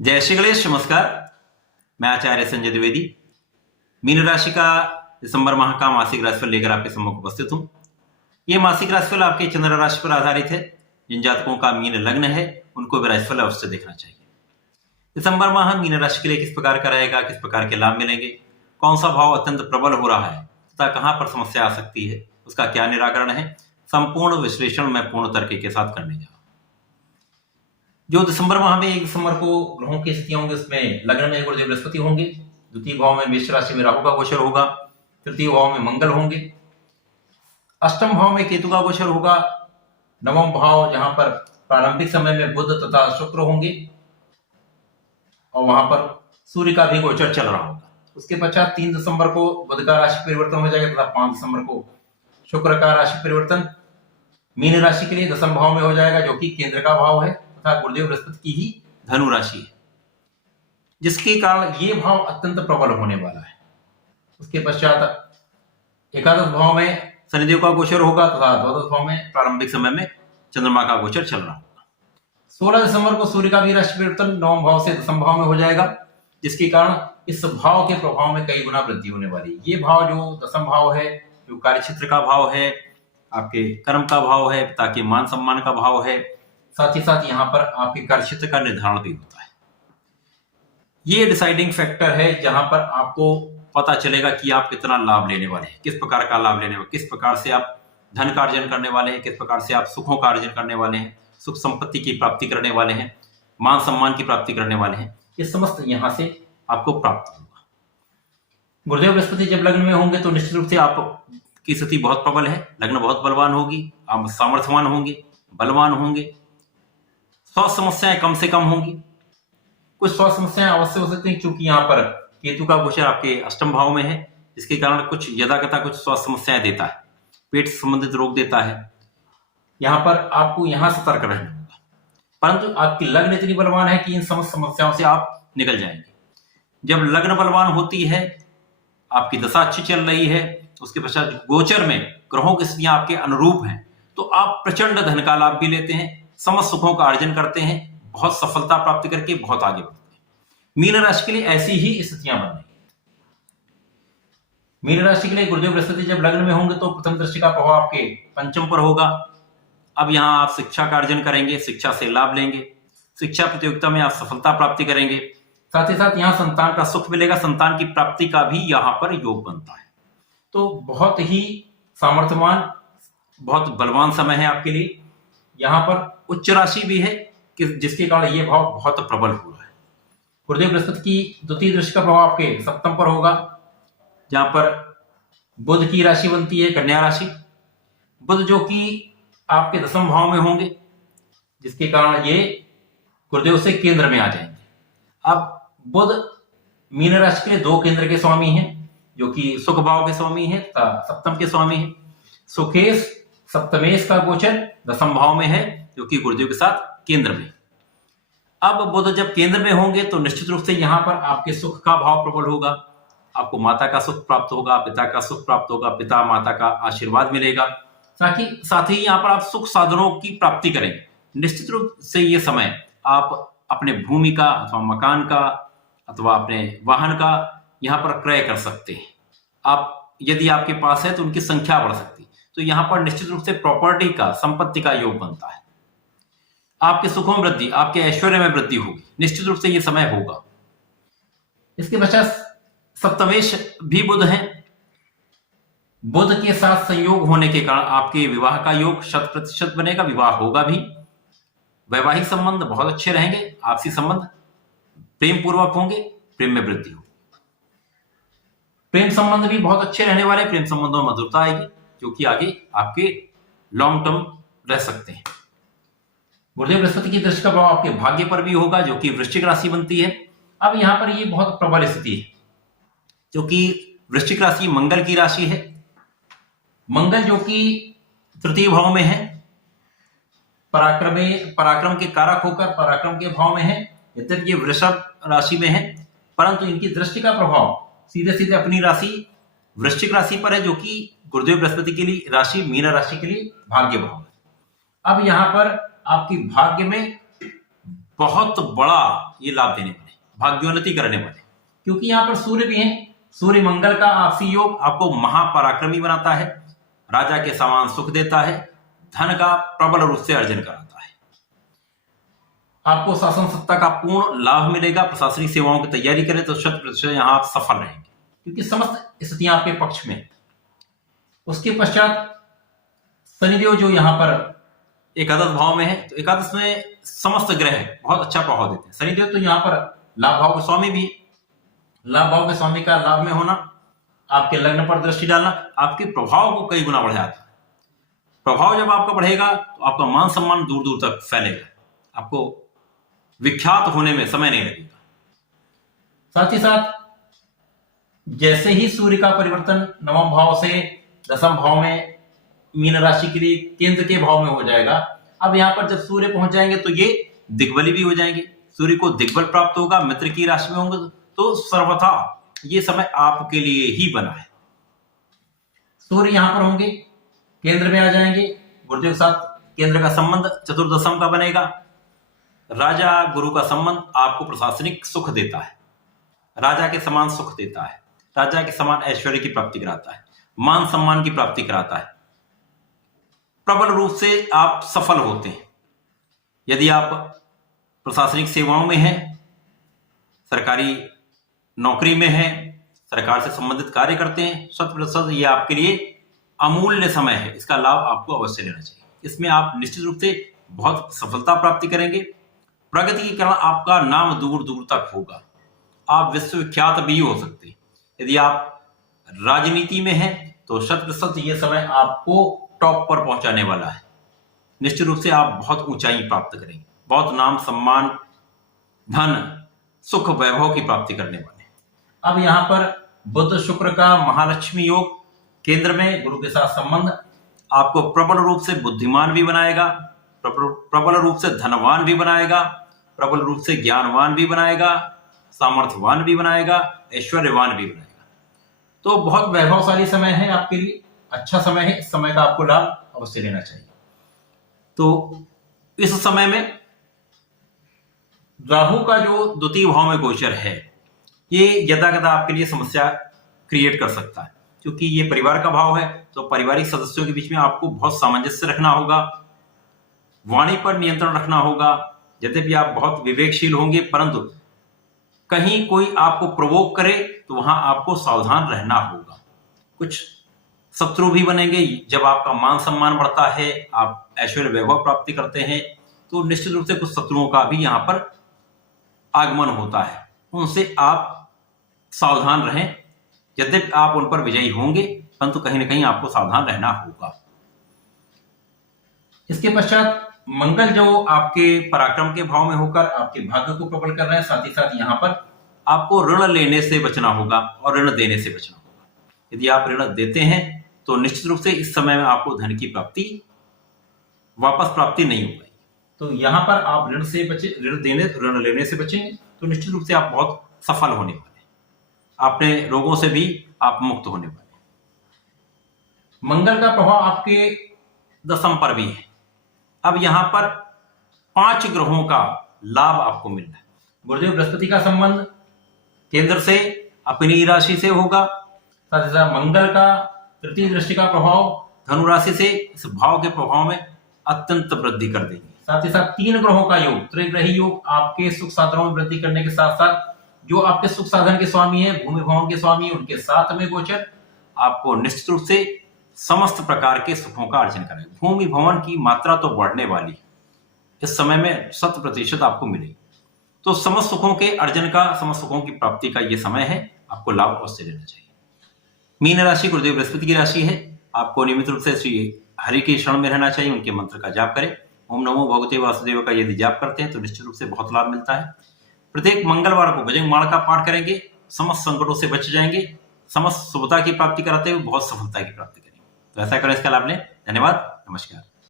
जय श्री गणेश, नमस्कार। मैं आचार्य संजय द्विवेदी मीन राशि का दिसंबर माह का मासिक राशिफल लेकर आपके सम्मुख उपस्थित हूं। यह मासिक राशिफल आपके चंद्र राशि पर आधारित है। जिन जातकों का मीन लग्न है उनको भी राशिफल अवश्य देखना चाहिए। दिसंबर माह मीन राशि के लिए किस प्रकार का रहेगा, किस प्रकार के लाभ मिलेंगे, कौन सा भाव अत्यंत प्रबल हो रहा है तथा कहां पर समस्या आ सकती है, उसका क्या निराकरण है, संपूर्ण विश्लेषण मैं पूर्ण तर्क के साथ करने जा रहा हूं। जो दिसंबर माह में 1 दिसंबर को ग्रहों की स्थितियां होंगी उसमें लग्न में गुरुदेव बृहस्पति होंगे, द्वितीय भाव में मेष राशि में राहु का गोचर होगा, तृतीय भाव में मंगल होंगे, अष्टम भाव में केतु का गोचर होगा, नवम भाव जहां पर प्रारंभिक समय में बुध तथा शुक्र होंगे और वहां पर सूर्य का भी गोचर चल रहा होगा। उसके पश्चात 3 दिसंबर को बुध का राशि परिवर्तन हो जाएगा तथा 5 दिसंबर को शुक्र का राशि परिवर्तन मीन राशि के लिए दसम भाव में हो जाएगा, जो कि केंद्र का भाव है तथा गुरुदेव बृहस्पति की ही धनु राशि है, जिसके कारण ये भाव अत्यंत प्रबल होने वाला है। उसके पश्चात एकादश भाव में शनिदेव का गोचर होगा तथा द्वादश भाव में प्रारंभिक समय में चंद्रमा का गोचर चल रहा होगा। 16 दिसंबर को सूर्य का भी राशि परिवर्तन नवम भाव से दसम भाव में हो जाएगा, जिसके कारण इस भाव के प्रभाव में कई गुना वृद्धि होने वाली है। ये भाव जो दसम भाव है, जो कार्यक्षेत्र का भाव है, आपके कर्म का भाव है, पिता के मान सम्मान का भाव है, साथ ही साथ यहाँ पर आपके कार्यक्षेत्र का निर्धारण भी होता है। ये डिसाइडिंग फैक्टर है जहां पर आपको पता चलेगा कि आप कितना लाभ लेने वाले हैं, किस प्रकार का लाभ लेने वाले, किस प्रकार से आप धन का अर्जन करने वाले हैं, किस प्रकार से आप सुखों का अर्जन करने वाले हैं, सुख संपत्ति की प्राप्ति करने वाले हैं, मान सम्मान की प्राप्ति करने वाले हैं। ये समस्त यहां से आपको प्राप्त होगा। गुरुदेव बृहस्पति जब लग्न में होंगे तो निश्चित रूप से आपकी स्थिति बहुत प्रबल है, लग्न बहुत बलवान होगी, आप सामर्थ्यवान होंगे, बलवान होंगे, स्वास्थ्य समस्याएं कम से कम होंगी। कुछ स्वास्थ्य समस्याएं अवश्य हो सकती हैं क्योंकि यहाँ पर केतु का गोचर आपके अष्टम भाव में है, जिसके कारण कुछ यदाकथा कुछ स्वास्थ्य समस्याएं देता है, पेट संबंधित रोग देता है। यहाँ पर आपको यहाँ सतर्क रहना होगा, परंतु आपकी लग्न इतनी बलवान है कि इन समस्त समस्याओं से आप निकल जाएंगे। जब लग्न बलवान होती है, आपकी दशा अच्छी चल रही है, उसके पश्चात गोचर में ग्रहों की स्थितियां आपके अनुरूप हैं, तो आप प्रचंड धन का लाभ भी लेते हैं, समस्त सुखों का अर्जन करते हैं, बहुत सफलता प्राप्त करके बहुत आगे बढ़ते हैं। मीन राशि के लिए ऐसी ही स्थितियां बन रही है। मीन राशि के लिए गुरुदेव बृहस्पति जब लग्न में होंगे तो प्रथम दृष्टि का प्रभाव आपके पंचम पर होगा। अब यहां आप शिक्षा का अर्जन करेंगे, शिक्षा से लाभ लेंगे, शिक्षा प्रतियोगिता में आप सफलता प्राप्ति करेंगे, साथ ही साथ यहाँ संतान का सुख मिलेगा, संतान की प्राप्ति का भी यहाँ पर योग बनता है। तो बहुत ही सामर्थ्यवान, बहुत बलवान समय है आपके लिए। यहाँ पर उच्च राशि भी है कि जिसके कारण यह भाव बहुत प्रबल हो रहा है। गुरुदेव बृहस्पति की द्वितीय दृष्टि का प्रभाव आपके सप्तम पर होगा, जहां पर बुध की राशि बनती है कन्या राशि। बुध जो कि आपके दसम भाव में होंगे, जिसके कारण ये गुरुदेव से केंद्र में आ जाएंगे। अब बुध मीन राशि के लिए 2 केंद्र के स्वामी हैं, जो कि सुख भाव के स्वामी हैं तथा सप्तम के स्वामी हैं। सुखेश सप्तमेश का गोचर दसम भाव में है, जो कि गुरुदेव के साथ केंद्र में। अब बुध जब केंद्र में होंगे तो निश्चित रूप से यहां पर आपके सुख का भाव प्रबल होगा, आपको माता का सुख प्राप्त होगा, पिता का सुख प्राप्त होगा, पिता माता का आशीर्वाद मिलेगा, साथ ही यहाँ पर आप सुख साधनों की प्राप्ति करेंगे। निश्चित रूप से ये समय आप अपने भूमि का अथवा मकान का अथवा अपने वाहन का यहाँ पर क्रय कर सकते हैं। आप यदि आपके पास है तो उनकी संख्या बढ़ सकती है, तो यहाँ पर निश्चित रूप से प्रॉपर्टी का, संपत्ति का योग बनता है। आपके सुखों में वृद्धि, आपके ऐश्वर्य में वृद्धि होगी, निश्चित रूप से यह समय होगा। इसके पश्चात सप्तमेश भी बुध है, बुध के साथ संयोग होने के कारण आपके विवाह का योग 100% बनेगा, विवाह होगा भी, वैवाहिक संबंध बहुत अच्छे रहेंगे, आपसी संबंध प्रेम पूर्वक होंगे, प्रेम में वृद्धि होगी। प्रेम संबंध भी बहुत अच्छे रहने वाले, प्रेम संबंधों में मधुरता आएगी, जो कि आगे आपके लॉन्ग टर्म रह सकते हैं। गुरुदेव बृहस्पति की दृष्टि का प्रभाव आपके भाग्य पर भी होगा, जो कि वृश्चिक राशि बनती है। अब यहां पर ये बहुत प्रबल स्थिति है, जो कि वृश्चिक राशि मंगल की राशि है। मंगल जो कि तृतीय भाव में है, पराक्रम के कारक होकर पराक्रम के भाव में है। यद्यपि ये वृषभ राशि में है, परंतु इनकी दृष्टि का प्रभाव सीधे सीधे अपनी राशि वृश्चिक राशि पर है, जो कि गुरुदेव बृहस्पति के लिए राशि मीन राशि के लिए भाग्य भाव है। अब यहां पर आपकी भाग्य में बहुत बड़ा ये लाभ देने वाले, भाग्योन्नति करने वाले, क्योंकि यहाँ पर सूर्य भी है। सूर्य मंगल का आपसी योग आपको महापराक्रमी बनाता है, राजा के समान सुख देता है, धन का प्रबल रूप से अर्जन कराता है। आपको शासन सत्ता का पूर्ण लाभ मिलेगा। प्रशासनिक सेवाओं की तैयारी करें तो 100% यहाँ आप सफल रहेंगे, क्योंकि समस्त स्थितियां आपके पक्ष में। उसके पश्चात शनिदेव जो यहाँ पर एकादश भाव में है, तो एकादश में समस्त ग्रह बहुत अच्छा प्रभाव देते हैं। शनिदेव तो यहाँ पर लाभ भाव के स्वामी भी, लाभ भाव के स्वामी का लाभ में होना, आपके लग्न पर दृष्टि डालना आपके प्रभाव को कई गुना बढ़ा जाता है। प्रभाव जब आपका बढ़ेगा तो आपका मान सम्मान दूर दूर तक फैलेगा, आपको विख्यात होने में समय नहीं लगेगा। साथ ही साथ जैसे ही सूर्य का परिवर्तन नवम भाव से दसम भाव में मीन राशि के लिए केंद्र के भाव में हो जाएगा, अब यहाँ पर जब सूर्य पहुंच जाएंगे तो ये दिग्बली भी हो जाएंगे। सूर्य को दिग्बल प्राप्त होगा, मित्र की राशि में होंगे, तो सर्वथा ये समय आपके लिए ही बना है। सूर्य यहां पर होंगे, केंद्र में आ जाएंगे, गुरुदेव के साथ केंद्र का संबंध चतुर्दशम का बनेगा। राजा गुरु का संबंध आपको प्रशासनिक सुख देता है, राजा के समान सुख देता है, राजा के समान ऐश्वर्य की प्राप्ति कराता है, मान सम्मान की प्राप्ति कराता है, प्रबल रूप से आप सफल होते हैं। यदि आप प्रशासनिक सेवाओं में हैं, सरकारी नौकरी में हैं, सरकार से संबंधित कार्य करते हैं, 100% ये आपके लिए अमूल्य समय है। इसका लाभ आपको अवश्य लेना चाहिए। इसमें आप निश्चित रूप से बहुत सफलता प्राप्ति करेंगे। प्रगति के कारण आपका नाम दूर दूर तक होगा, आप विश्वविख्यात भी हो सकते हैं। यदि आप राजनीति में हैं तो 100% ये समय आपको टॉप पर पहुंचाने वाला है। निश्चित रूप से आप बहुत ऊंचाई प्राप्त करेंगे, बहुत नाम सम्मान धन सुख वैभव की प्राप्ति करने वाले। अब यहाँ पर बुध शुक्र का महालक्ष्मी योग केंद्र में गुरु के साथ संबंध आपको प्रबल रूप से बुद्धिमान भी बनाएगा, प्रबल रूप से धनवान भी बनाएगा, प्रबल रूप से ज्ञानवान भी बनाएगा, सामर्थ्यवान भी बनाएगा, ऐश्वर्यवान भी बनाएगा। तो बहुत वैभवशाली समय है आपके लिए, अच्छा समय है। इस समय का आपको लाभ अवश्य लेना चाहिए। तो इस समय में राहु का जो द्वितीय भाव में गोचर है, ये यदाकदा आपके लिए समस्या क्रिएट कर सकता है, क्योंकि ये परिवार का भाव है। तो पारिवारिक सदस्यों के बीच में आपको बहुत सामंजस्य रखना होगा, वाणी पर नियंत्रण रखना होगा। यद्यपि आप बहुत विवेकशील होंगे, परंतु कहीं कोई आपको प्रोवोक करे तो वहां आपको सावधान रहना होगा। कुछ शत्रु भी बनेंगे। जब आपका मान सम्मान बढ़ता है, आप ऐश्वर्य वैभव प्राप्ति करते हैं, तो निश्चित रूप से कुछ शत्रुओं का भी यहाँ पर आगमन होता है। उनसे आप सावधान रहें। यद्यपि आप उन पर विजयी होंगे, परंतु कहीं ना कहीं आपको सावधान रहना होगा। इसके पश्चात मंगल जो आपके पराक्रम के भाव में होकर आपके भाग्य को प्रबल कर रहे हैं, साथ ही साथ यहाँ पर आपको ऋण लेने से बचना होगा और ऋण देने से बचना होगा। यदि आप ऋण देते हैं तो निश्चित रूप से इस समय में आपको धन की प्राप्ति वापस प्राप्ति नहीं हो पाएगी। तो यहाँ पर आप ऋण से बचे, ऋण लेने से बचेंगे तो निश्चित रूप से आप बहुत सफल होने वाले, अपने रोगों से भी आप मुक्त होने वाले। मंगल का प्रभाव आपके दसम पर भी है। अब यहाँ पर 5 ग्रहों का लाभ आपको मिल रहा है। गुरुदेव बृहस्पति का संबंध केंद्र से अपनी राशि से होगा, साथ ही साथ मंगल का तृतीय दृष्टि का प्रभाव धनु राशि से इस भाव के प्रभाव में अत्यंत वृद्धि कर देंगे। साथ ही साथ 3 ग्रहों का योग, त्रिग्रही योग, आपके सुख साधनों में वृद्धि करने के साथ साथ जो आपके सुख साधन के स्वामी है, भूमि भवन के स्वामी, उनके साथ में गोचर आपको निश्चित रूप से समस्त प्रकार के सुखों का अर्जन करेगा। भूमि भवन की मात्रा तो बढ़ने वाली है, इस समय में 100% आपको मिलेगी। तो समस्त सुखों के अर्जन का, समस्त सुखों की प्राप्ति का ये समय है, आपको लाभ अवश्य लेना चाहिए। मीन राशि गुरुदेव बृहस्पति की राशि है। आपको नियमित रूप से श्री हरि के शरण में रहना चाहिए, उनके मंत्र का जाप करें। ओम नमो भगवते वासुदेव का यदि जाप करते हैं तो निश्चित रूप से बहुत लाभ मिलता है। प्रत्येक मंगलवार को बजरंग बाण का पाठ करेंगे, समस्त संकटों से बच जाएंगे, समस्त शुभता की प्राप्ति कराते हुए बहुत सफलता की प्राप्ति करेंगे। तो ऐसा करें, इसका लाभ लें। धन्यवाद, नमस्कार।